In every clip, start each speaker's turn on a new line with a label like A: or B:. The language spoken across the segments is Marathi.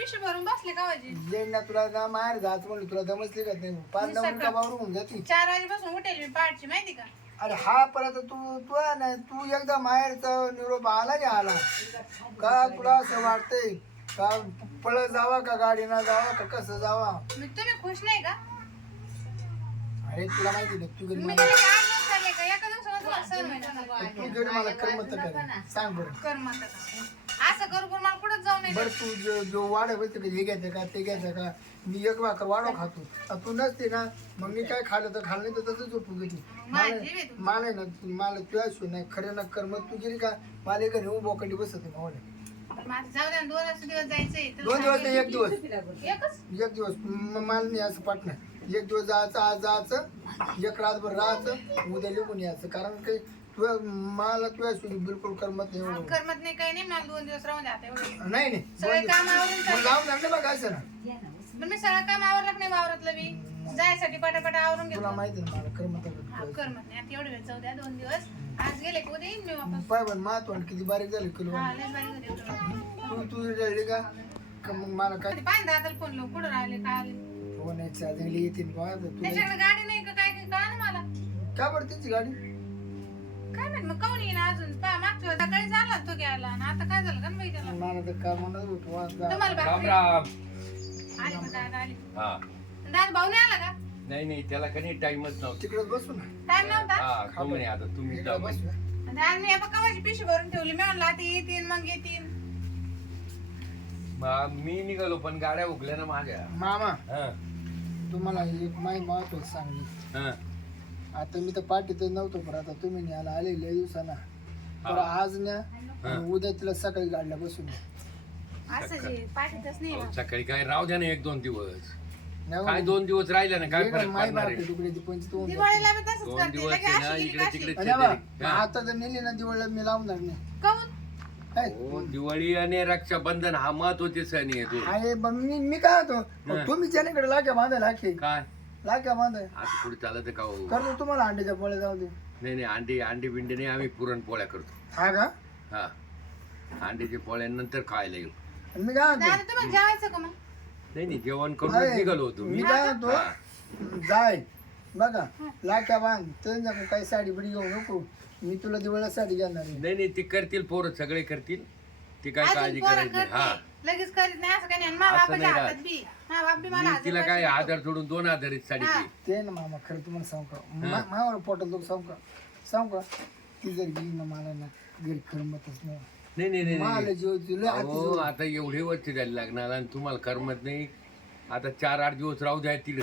A: पिशवी भरून बसले का वाजी
B: येईन ना तुला ना माहेर जात म्हणलं तुला दमसली का नाही 5-10 मिनिटं वावरून जाती
A: 4 वाजेपासून उठेल मी पहाटची माहिती का
B: अरे हा परत तू नाही तू एकदा माहेरचा निरोप आला नाही आला का तुला असं वाटतंय का पळत जावा का गाडीनं जावा का कसं जावा
A: मी तुम्ही खुश नाही का
B: अरे तुला माहिती नाही तू घरी
A: मी
B: मला
A: गेले 8 दिवस झाले का एका दिवसामध्ये तुम्हाला सहन होईना
B: तू घरी मला करमत कर सांग बरं
A: कर म्हणता का असं करू करून मला कुठंच जाऊ नाही
B: बरं तू जो वाढ होते का हे घ्यायचं का ते घ्यायचं का मी एक भाकर वाढव खातो आता तू नसते ना मग मी काय खाल्लं तर खाल्लं नाही तर तसंच झोपू गेली मला आहे ना मला तुझ्या शिवाय नाही खरं ना कर मग तू गेली का मला घरी येऊन बोकंडी बसत नाही
A: माझं जाऊ द्या 2 दिवस जायचंय
B: 2 दिवस नाही 1 दिवस
A: एकच
B: 1 दिवस मला नाही असं पाठणार 1 दिवस जायचं आज जायचं एक रातभर राहायचं उद्या लिहून यायचं कारण काही मला तुझ्या बिलकुल करमत नाही एवढं.
A: करमत नाही काही नाही मला 2 दिवस राहून द्या आता एवढं
B: नाही नाही
A: सगळे काम आवरून
B: मग जाऊन लागलं बघ असं ना
A: पण मी सगळं काम आवरलं नाही वावरातलं मी जायसाठी पटापटा आवरून
B: तुला
A: घेतलं
B: माहिती ना मला करमत
A: करमत नाही आता एवढे वेळ जाऊ द्या 2 दिवस आज गेले की उद्या येईन मी वापस
B: पाय पण महत्वान किती बारीक झालं किलो
A: हा लय बारीक होते एवढं.
B: तू रडली का मग मला काय
A: ते पाहिजे दादाला फोन लावून कुठं राहिले काय आले
B: फोन चार्जिंगली येतील तुला
A: त्याच्याकडे गाडी नाही का काय कळा ना मला
B: का बरं त्याची गाडी
A: काय माहित मग काऊन येईन अजून मागच्या वेळेस सकाळी झाला तो घ्यायला आणि आता काय झालं का बाई त्याला
B: मला तर काय म्हणत होतो
A: तुम्हाला
C: राम
A: भाकरी-
C: राम
A: आले मग दादा आले
C: हा
A: दादा भाऊ नाही आला का
C: नाही त्याला काही टाइमच नव्हता
B: तिकडे बसू ना
A: टाइम नव्हता
C: हा तो म्हणे आता तुम्ही जा
B: तिकडे
C: म्हणे.
B: बसू
A: दादा मी आता कवाची पिशवी भरून ठेवली मी म्हणलं आता येतील मग येतील
C: मग मी निघालो पण गाड्या उगल्या ना माझ्या
B: मामा
C: हा
B: तुम्हाला एक माहिती महत्व सांगली
C: हा
B: आता मी तर पाठीत नव्हतो पण आता तुम्ही न्यायला आले लय दिवसाना तर आज न्या आणि उद्या तिला सकाळी गाडीला बसून द्या.
A: असं जे पाठीतच नाही
C: अहो, सकाळी काय राहू द्या ना 1-2 दिवस
B: नाही
C: काय 2 दिवस राहिले ना काय फरक
B: माय
C: पडणार
B: बाप
C: आहे
B: तुकडे पंच तो
A: दिवाळीला मी तसंच
C: 2
A: करते
C: दिवस
A: लगे
C: आहे ना
A: अशी गेली
C: इकडे
A: का
C: तिकडे
A: अशी?
C: शेजारी. हा.
B: आता जर नेली ना दिवाळीला मी लावणार नाही
A: काऊन
B: काय?
C: हो, दिवाळी आणि रक्षाबंधन हा महत्वाचे सण येतो
B: आहे पण मी काय होतो तुम्ही त्याच्याकडे लाख्या बांधा लाखे
C: काय
B: लाख्या बांधा
C: आता पुढे चालत का हो?
B: करतो तुम्हाला अंड्याच्या पोळ्या जाऊ दे
C: नाही अंडी बिंडी नाही आम्ही पुरणपोळ्या करतो
B: हा का
C: हा अंड्याच्या पोळ्यानंतर खायला येऊ
B: मी काय
A: दादा
B: होतो
A: तुम्हाला जेवायचं का मग
C: नाही जेवण करून
B: अरे,
C: निघालो होतो
B: मी
C: मी
B: काय होतो
C: हा.
B: जाय बघा लाख्या बांध तर काही साडी बिडी घेऊ नको मी तुला दिवाळीला साडी घेणार आहे.
C: नाही ते करतील पोरं सगळे करतील ते काय
A: अजून
C: काळजी
A: पोरं
C: करायची नाही. हा
A: करते. लगेच करीत नाही असं काही नाही मा
C: असं
A: बापाच्या
C: नाही
A: हातात
C: राहत.
A: बी मा बाप बी मला
C: मी
A: हातात
C: तिला काय
A: पैसे
C: आधार सोडून 2 आधारित साडी
A: हा.
C: ती.
B: ते ना मामा खरं तुम्हाला सांगू का पोटात लोक सांगू का ती जर गेली ना मला ना घरी करमतच नाही
C: नाही
B: मला जीव तुला
C: हो आता एवढे वर्ष झाले लागणार आणि तुम्हाला करमत नाही आता 4-8 दिवस राहू द्या तिला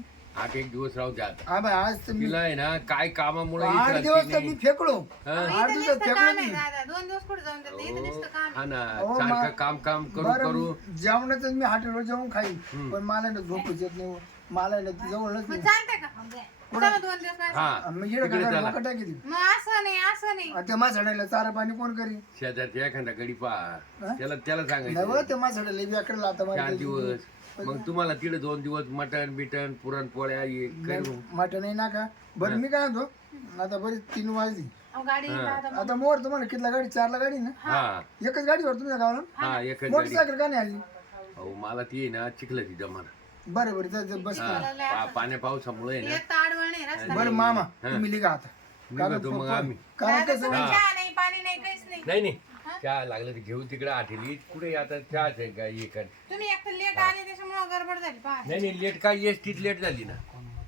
C: 8-1 दिवस राहू द्या आता.
B: आज तर मी
C: तिला आहे ना काय कामामुळे
B: 8
C: इकडं
B: दिवस
C: ती
B: तर
C: नाही.
B: मी फेकलो
C: हा?
B: आठ
A: इथं
B: दिवसात
A: नुसतं
B: फेकलो
A: काम आहे
B: मी
A: दादा 2 दिवस कुठे जाऊन देते इथं नुसतं काम
C: हा ना
B: अहो,
C: सारखं काम करू करू
B: बरं जेवणाचं मी हॉटेलवर जेवण खाईन पण मला ना झोपच येत नाही मला ना ती जवळच
A: मग
B: नाही
A: चालतंय का चला 2 दिवस काय
C: हा
B: मग इकडे
C: तिकडे चला.
B: काय टाकी
A: मग असं नाही
B: त्या मासाड्याला चारा पाणी कोण करी
C: शेजारच्या एखादा गडी पहा
B: हा?
C: त्याला
B: नाही
C: सांगायचं
B: बरं, त्या मासाड्याला व्याकडे आता
C: 4 दिवस मग तुम्हाला तिकडे 2 दिवस मटण पुरणपोळ्या हे करू
B: मटण नाही ना का बरं मी काय होतो आता बरी 3 वाजली
A: अहो, गाडी दादा
B: आता मोर तुम्हाला कितला गाडी 4ला गाडी ना
C: हा
B: एकच गाडीवर तुमच्या गावाला
C: हा एकच गाडी
B: मोटरसायकल का नाही आली
C: अहो मला ती आहे ना चिखलाची जमाना
B: बरं बरं जा बस
C: पाण्या पावसामुळे आहे ना
A: एक तर आडवळ नाही रस्ता
B: बरं मामा तुम्ही लिहा आता
C: निघतो मग आम्ही
B: कारण
A: दादा
B: कसं
A: तुम्ही चहा नाही पाणी नाही काहीच नाही
C: नाही चहा लागलं तर घेऊ तिकडे आठेली कुठे आता चहाच आहे का हे कर
A: तुम्ही एक तर लेट आले त्याच्यामुळे गडबड झाली पहा
C: नाही लेट काय एसटीत लेट झाली ना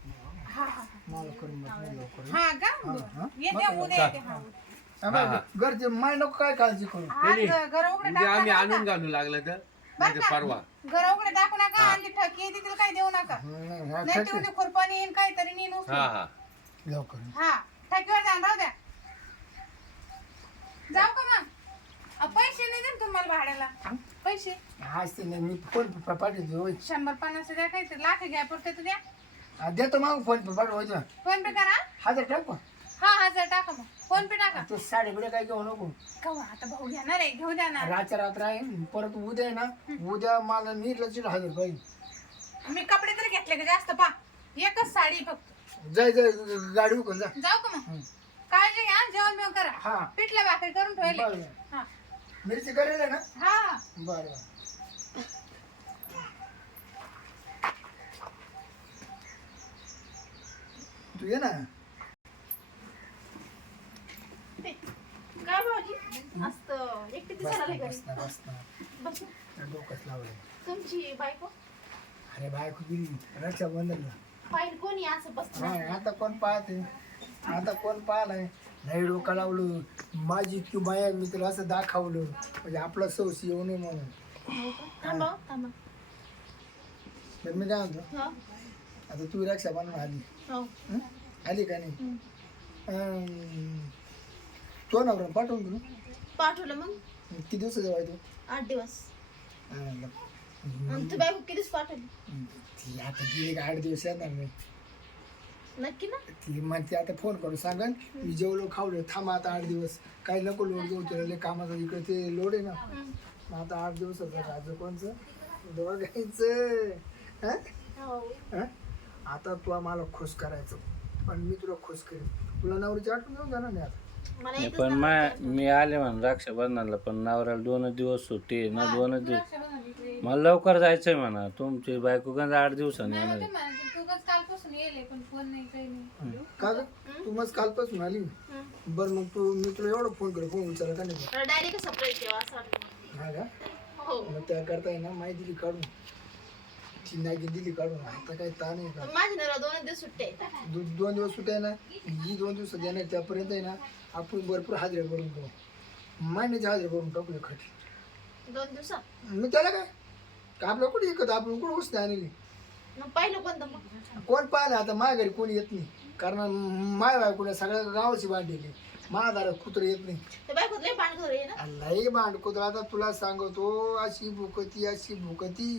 B: मला करून बघ, मला लवकर.
A: हा का येते उद्या येते हा
B: हा, बरं, घरचे माय नको काय काळजी करू
A: आज घर उघडे
C: म्हणजे आम्ही आणून घालू लागलं तर नाही तर परवा
A: घर उघडे टाकू नका आणि ठकी येते तिला काही देऊ नका
B: हा,
A: नाही तेवढी खुरपाणी येईन काहीतरी नेईन उचलून.
C: हा
B: लवकर
A: हा ठकीवर जाऊन राहू द्या जाऊ का मग पैसे नाही देत तुम्हाला भाड्याला पैसे
B: आज ते नाही मी फोन पे पाठवतो होय.
A: 100-50 द्या काहीतरी लाख घ्या पुरते तर द्या
B: देतो मग फोन पे पाठवायचं
A: फोन पे करा
B: 1000 टाकू
A: हा 1000 टाका मग फोन पे टाका
B: ते साडे बिडे काय घेऊ नको
A: कवा आता भाऊ घेणार आहे घेऊ द्या ना
B: रातच्या रात्र आहे परत उद्या आहे ना उद्या मला नीटला 1000 पाहिजे
A: मी कपडे तर घेतले का जास्त पा एकच साडी फक्त
B: जाय गाडी उकून जा
A: जाऊ का मग काळजी घ्या जेवण बिवण करा
B: हा
A: पिठल्या भाकरी करून ठेवले
B: बरं
A: हा
B: मिरची करेल ना
A: हा
B: बरं तू ये ना.
D: काय भाऊजी असतं एकटी दिसायला घरी
B: बस ना बस ना.
D: बस
B: डोकंच लावलं.
D: तुमची बायको
B: अरे बायको गेली रक्षाबंधनला.
D: पाहिजे कोणी असं बसत
B: नाही आता कोण पाहते, आता कोण पाहलाय. नाही डोकं लावलं माझी इतकी माया मी तुला असं दाखवलं म्हणजे आपला सौस येऊ नये म्हणून.
D: थांबा थांबा
B: तर मी काय म्हणतो
D: हो
B: आता तू रक्षाबंधन आली
D: हो
B: हं? आली का नाही. तो नवरा पाठवून तुला
D: पाठवलं मग
B: किती दिवसाचा आहे तो.
D: 8 दिवस
B: अं,
D: आणि तू बायको किती दिवस पाठवली
B: ती आता गेली का 8 दिवस येणार नाही.
D: नक्की ना
B: ती म्हणते आता फोन करून सांगन मी जेवलो खावलो थांब आता 8 दिवस काही नको लोड घेऊ तुला लय कामाचा इकडे ते लोड आहे ना. मग आता 8 दिवसाचं राज कोणचं दोघायचं हं?
D: हो
B: हं? आता तुला मला खुश करायचं पण मी तुला खुश करेन. तुला नवरीची आठवण येऊन जाणार नाही आता.
D: मला
E: नाही,
D: येतच
E: पण
D: नाही.
E: मी आले म्हणून रक्षाबंधनाला पण नवऱ्याला 2 दिवस सुट्टी आहे ना. 2 दिवस
A: रक्षाबंधन इकडे.
E: मला लवकर जायचंय म्हणा. तुमची बायको गंज 8 दिवसांनी
A: नाही,
E: येणार
A: मग
E: आहे.
A: ते म्हणायचे, तू बस कालपासून येले पण फोन नाही काही नाही.
B: का ग तू मग कालपासून आली बरं मग तू मी तुला एवढं फोन कर फोन विचारा का नाही.
D: मला डायरेक्ट सरप्राईज केला असं वाटलं.
B: हा का
D: हो
B: मग त्या करता आहे ना माहिती दिली काढून ती नागी दिली काढून. आता काही ताण आहे का.
D: पण माझी नवरा 2 दिवस सुट्टे आहेत.
B: 2 दिवस सुट्या आहे ना ही 2 दिवसात येणार त्यापर्यंत आहे ना आपण भरपूर हाजऱ्या करून टाकू. महिन्याची हाजरी करून टाकू खटी.
D: 2 दिवसात
B: मग त्याला काय का आपलं कुठे ऐकत आपण कुठं वस्तू आणली.
D: मग पाहिलं कोणतं मग
B: कोण पाहिलं आता माझ्या घरी कोणी येत नाही कारण माय बायकोला सगळ्या गावाची बांधलेली माझ्या दारात कुत्र येत नाही.
D: ते बायको लय पाणी घरी आहे ना.
B: लई भांड कुत्रा आता तुला सांगतो अशी भुकती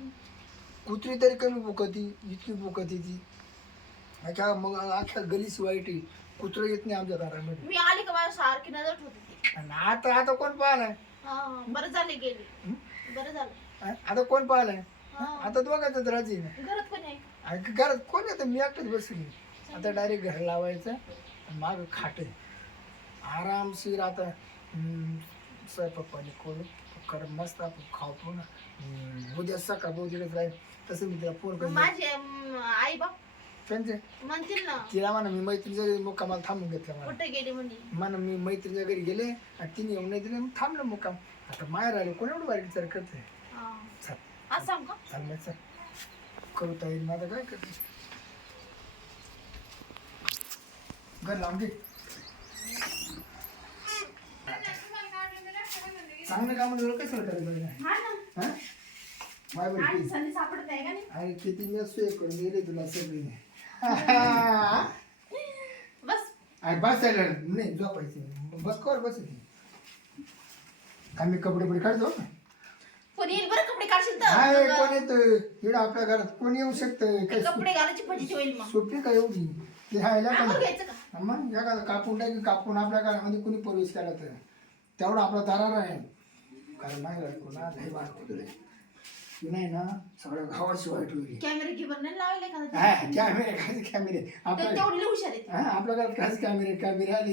B: कुत्री तरी कमी भुकती इतकी भुकती ती अख्या मग अख्ख्या गलीची वाईट आहे. कुत्र येत नाही आमच्या दारामध्ये.
D: मी आली का माझ्या सारखी नजर ठेवते.
B: आणि आता कोण पाहिलाय
D: हा बरं झाले गेली बरं झालं.
B: आता कोण पाहिलाय
D: हा
B: आता दोघांच राजी आहे.
D: घरात कोणी आहे
B: आणि घरात कोण येतं मी एकटंच बसली. आता डायरेक्ट घर लावायचं माग खाट आरामशीर आता स्वयंपाक पाणी करून कर मस्त आपण खाऊ पिऊ ना. उद्या सकाळ बहुतीकडे राहील तसं मी तिला फोन
D: मग
B: करतो.
D: माझे आई बाप
B: त्यांचे
D: म्हणतील ना
B: तिला म्हणा मी मैत्रीच्या घरी मुक्कामाला थांबून घेतला मला
D: कुठे गेली म्हणे.
B: म्हणा मी मैत्रीच्या घरी गेले आणि तिने येऊन नाही दिले मग थांबलं मुक्काम. आता माहेर आले कोण एवढं बारीक विचार करते.
D: हा.
B: चल
D: आज सांग का
B: चाललंय चल करू ताई मग आता काय करते घर लावून घे. चांगलं काम कसं करायचं
D: हा ना
B: हा माय बरं
D: आणि संधी सापडत नाही का नाही.
B: अरे किती मी सोय करून दिले तुला सगळी.
D: बस
B: अरे बसायला नाही झोपायचं बस कर बस आम्ही कपडे बिडे काढतो.
D: कोणी येईल बरं कपडे काढशील
B: हाय
D: तर
B: कोण येतं इकडं आपल्या घरात कोण येऊ शकतं काय
D: कपडे घालायची फजिती होईल मग.
B: सोपी का एवढी ते राहायला पण
D: आम्हाला घ्यायचं का
B: मग एखादं कापून टाकी कापून आपल्या घरामध्ये कुणी प्रवेश केला तर तेवढा आपला दारार आहे. कारण नाही कोणा नाही बाहेर तू नाही ना सगळ्या गावाची वाईट होईल.
D: कॅमेरे घेऊन नाही लावायला एखादा.
B: हा कॅमेरे काय कॅमेरे
D: तर
B: आपल्या
D: तेवढी लई हुशार आहे ती.
B: हा आपल्या घरात काय कॅमेरे आले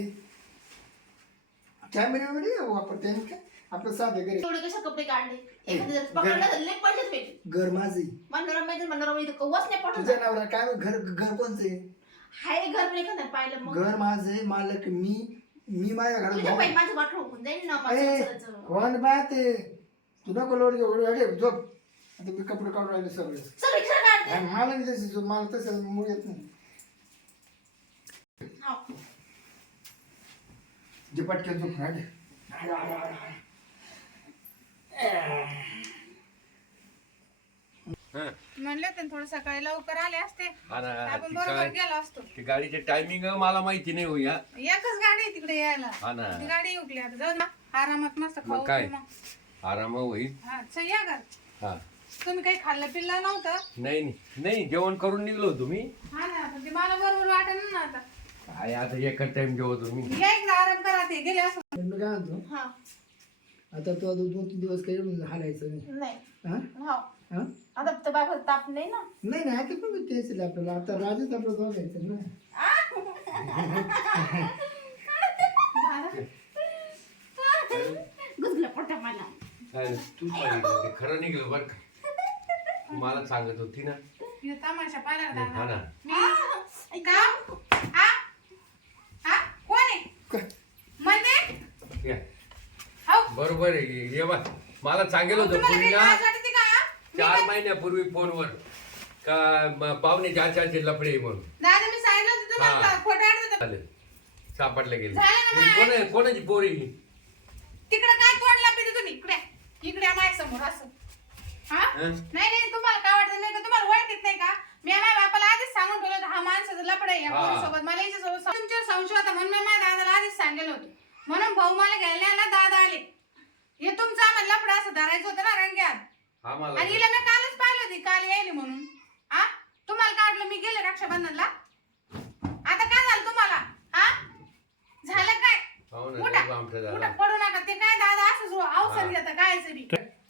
B: कॅमेरे वगैरे वापरते ना काय आपलं साधं घरी
D: एवढे कशा कपडे काढले एखाद्या जर पकडलं तर लई पैसेच भेटेल.
B: घर माझं
D: मनोरम माहिती मनोरम इथं कव्वाच नाही पटत.
B: तुझ्या नावाला काय घर कोणचं आहे.
D: हाय घर नाही एखाद्या पाहिलं मग
B: घर माझं आहे मालक मी माझ्या घरात
D: तुझ्या
B: भाऊ-
D: पायी माझं वाट होऊन जाईल ना
B: ए,
D: माझं सगळं.
B: कोण पाहते तू नको लोड घेऊ अरे झोप आता मी कपडे काढून राहिले सगळे
D: सगळी खरं काढते.
B: आणि मला नाही तशी झोप मला तसं मूळ येत नाही.
D: हाव.
B: जे पटकन झोप राहिले
C: हं.
A: म्हणले तर थोडं सकाळी लवकर आले असते
C: हा ना,
A: आपण
C: ती
A: बरोबर
C: काय
A: गेलो असतो.
C: ती गाडीचे टायमिंग मला माहिती नाही हो या.
A: एकच गाडी आहे तिकडे यायला.
C: हा ना
A: ती गाडी उकली आता जाऊ ना आरामात मस्त खाऊ
C: मग काय?
A: पिऊ मग.
C: आराम होईल.
A: हा चल या घर.
C: हा
A: तुम्ही काही खाल्लं पिल्लं नव्हतं.
C: नाही जेवण करून निघलो तुम्ही.
A: हा ना पण ते मला बरोबर वाटेल ना आता.
C: काय आता एकच टाइम जेवतो मी.
A: या इकडे आराम करा ते गेले असं.
B: मी काय म्हणतो
D: हा.
B: आता तू आता 2-3 दिवस काही हालायचं नाही.
D: नाही
B: हा
D: हाव.
B: हा
D: आता तर बाबा ताप नाही ना.
B: नाही नाही आता पण तेच आहे आपल्याला आता राजच आपलं जायचं ना.
D: गुजला पोटा मला.
C: काय तू सांगितलं ते खरं निघलं बरं का. तू मला सांगत होती ना.
A: हे तमाशा पाहिला का
C: हा
A: दादा?
C: ना
A: मी का हा हा कोण आहे म्हणजे
C: या.
A: हो
C: बरोबर आहे ये बा मला सांगेल होतं
A: तुम्हाला काही
C: पूर्वी
A: लाज वाटते का हा?
C: 4 महिन्यापूर्वी फोनवर का पाहुणे 4 लफडे आहे म्हणून
A: दादा मी सांगितलं होतं तुम्हाला
C: हा.
A: खोटं वाटत होतं.
C: चालेल सापडले गेले
A: झालं ना
C: कोण आहे कोणाची पोरी
A: तिकडे काय तोंड लापते तुम्ही इकडे इकडे माझ्या समोर असं हा
C: हं?
A: नाही नाही तुम्हाला काय वाटत नाही का तुम्हाला ओळखत नाही का मी माझ्या बापाला आधीच सांगून ठेवलं होतं, हा माणसाचा लपड आहे या
C: हा.
A: पोरीसोबत मला याच्यासोबत तुमच्यावर संशय होता म्हणून मी माझ्या दादाला आधीच सांगितलं होतं म्हणून भाऊ मला घ्यायला आला दादा आले हे तुमचं आम्हाला लपड असं धरायचं होतं ना रंग्यात
C: हा मला
A: आणि हिला मी कालच पाहिलं होती काल यायली म्हणून हा तुम्हाला काय वाटलं मी गेले रक्षाबंधनला आता काय झालं तुम्हाला हा झालं काय
C: हो ना
A: उठा,
C: देव आमचा झाला
A: उठा, पडू नका ते काय दादा असंच अवसर घेतं काय तरी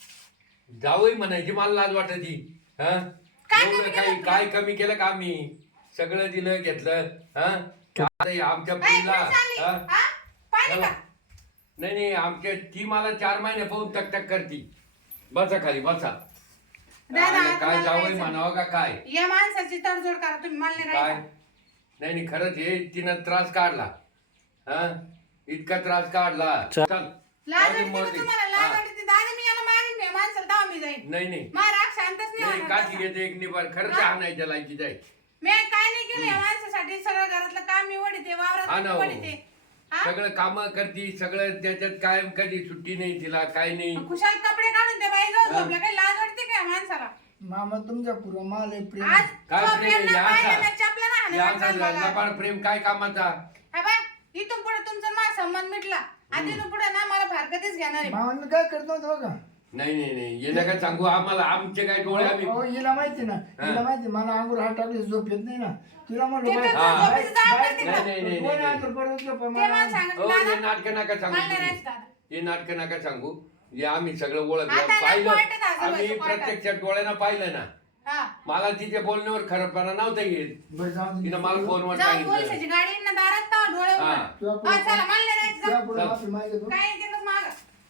C: जावई म्हणायची मला लाज वाटती हा
A: काय
C: एवढं
A: कमी
C: काही
A: केलं?
C: काय कमी केलं का आम्ही सगळं दिलं घेतलं हा आता हे आमच्या
A: ऐ,
C: पुरीला
A: कुठे चालली?
C: हा?
A: हा? पाहिलं का?
C: नाही नाही आमच्या ती मला 4 महिने पाहून तक तक करती बसा खाली बसा
A: दादा,
C: काय
A: तुम्हाला
C: जावई
A: राहायचं.
C: म्हणावं का काय
A: या माणसाची तडजोड करा तुम्ही मला नाही
C: काय
A: राहायचं.
C: नाही नाही खरंच हे तिनं त्रास काढला हा इतका त्रास काढला
E: चा-
C: चल
A: लाज
C: जाऊ दे,
A: वाटते
C: मरू
A: का
C: दे.
A: तुम्हाला लाज
C: हा.
A: वाटते दादा मी याला मारीन या माणसाला तेव्हा मी जाईन
C: नाही नाही
A: माझा राग शांतच नाही
C: नाही
A: होणार
C: काठी
A: तसा.
C: घेते एक निभार खरंच
A: हा?
C: आणायच्या लायकी जाय
A: मी काय नाही केलं या माणसासाठी सगळं घरातलं काम मी वडीते
C: हा
A: वावरात
C: ना
A: मी
C: हो.
A: वडीते हा?
C: सगळं काम करती सगळं त्याच्यात कायम कधी सुट्टी नाही तिला काय नाही
A: खुशाल कपडे काढून त्या बाई जाऊ
C: हा.
A: झोपल्या काही लाज वाटते का या माणसाला
B: मामा तुमच्या पूर्व मला प्रेम
A: आज
C: काय
A: तो
C: प्रेम आहे?
A: प्रेम ना
C: या
A: पाहिलं
C: असा-
A: ना, चपला ना हाणं
C: या
A: वाटलं
C: असा
A: मला.
C: लबाड प्रेम काय कामाचा
A: हा बाय, इथून पुढे तुमचा माझा संबंध मिटला आणि इथून पुढे ना मला फारकतीच घेणार आहे
B: मामा मी काय करत नव्हतं बघा
C: नाही नाही नाही ये नका सांगू आम्हाला आमचे काय डोळे आम्ही
B: हो हिला माहिती ना
C: हा.
B: हिला माहिती मला अंगूर हात टाकली झोप येत नाही ना तिला म्हणलं
A: ते
B: बाय-
A: तर
C: हा.
A: झोपेचं जाळ
B: बाय-
A: करते
C: नाही,
A: का?
C: नाही, नाही,
B: कोण
C: नाही.
B: अंतर परत झोप
A: ते
B: मला
A: मला सांगा
C: हो
A: दादा,
C: हे नाटक नका सांगू
A: मला नाही
C: तुम्ही.
A: राहायचं दादा.
C: हे नाटक नका सांगू हे आम्ही सगळं ओळखलं
A: आता ना
C: पाहिलं
A: कोर्टात हजर
C: आम्ही
A: व्हायचं, कोर्टात.
C: प्रत्यक्ष डोळ्यानं पाहिलं ना
A: हा.
C: मला तिच्या बोलण्यावर खरंपणा नव्हता येत
B: बरं जाऊ दे.
C: तिनं मला फोनवर
A: जाऊन
C: सांगितलं
A: पोलिसाची गाडी येईन ना दारात तेव्हा डोळे
C: हा.
A: उघडा.
B: तुझ्या
A: हा, चला मला नाही राहायचं,
B: तुझ्या
A: जा.
B: पुढे माफी मागितलं
A: काय नाही तिकडंच मागं.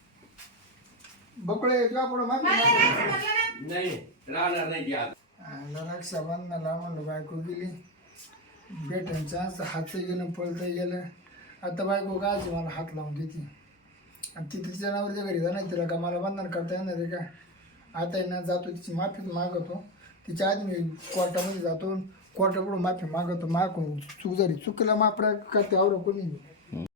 B: बकुळे तुझ्या पुढे माफी
A: मला नाही
B: मागितलं.
A: राहायचं म्हटलं ना.
C: नाही राहणार नाही ती आता
B: आला रक्षाबंधनाला म्हणलं बायको गेली भेटायचं हातचं गेलं पळतं गेलं आता बायको काय मला हात लावून देते आणि ती तिच्या नावाच्या घरी जाणार तिला का मला बंधन करता येणार आहे का आता आहे ना जातो तिची माफी मागवतो तिच्या आधी मी कोर्टामध्ये जातो कोर्टाकडून माफी मागवतो मागून चूक जरी चुकीला माफ करते आवडं कोणी